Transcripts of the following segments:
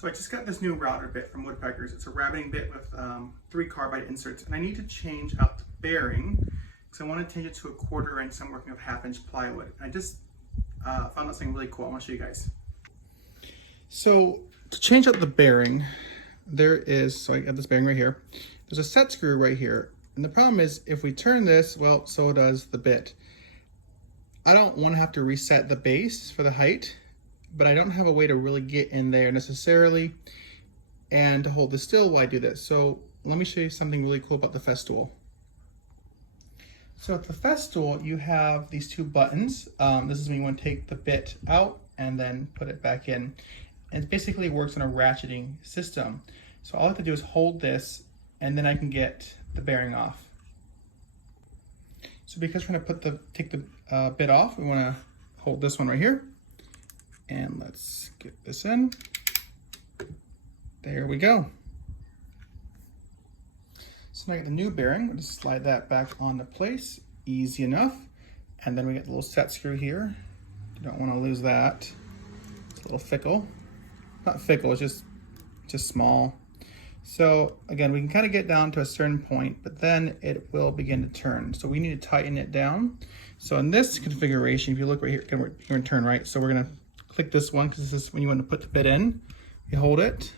So I just got this new router bit from Woodpeckers. It's a rabbiting bit with 3 carbide inserts, and I need to change out the bearing because I want to change it to a 1/4 inch. So I'm working with 1/2 inch plywood. And I just found this thing really cool. I want to show you guys. So to change out the bearing, so I got this bearing right here. There's a set screw right here. And the problem is if we turn this, well, so does the bit. I don't want to have to reset the base for the height, but I don't have a way to really get in there necessarily and to hold this still while I do this. So let me show you something really cool about the Festool. So at the Festool, you have these 2 buttons. This is when you want to take the bit out and then put it back in. And it basically works on a ratcheting system. So all I have to do is hold this and then I can get the bearing off. So because we're going to take the bit off, we want to hold this one right here. And let's get this in. There we go. So now I get the new bearing. We'll just slide that back onto place. Easy enough. And then we get the little set screw here. You don't want to lose that. It's a little fickle. Not fickle, it's just small. So again, we can kind of get down to a certain point, but then it will begin to turn. So we need to tighten it down. So in this configuration, if you look right here, we're going to turn right. So we're going to click this one because this is when you want to put the bit in. You hold it.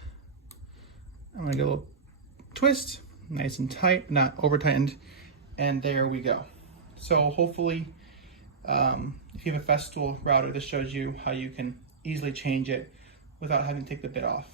I'm going to get a little twist, nice and tight, not over tightened. And there we go. So hopefully, if you have a Festool router, this shows you how you can easily change it without having to take the bit off.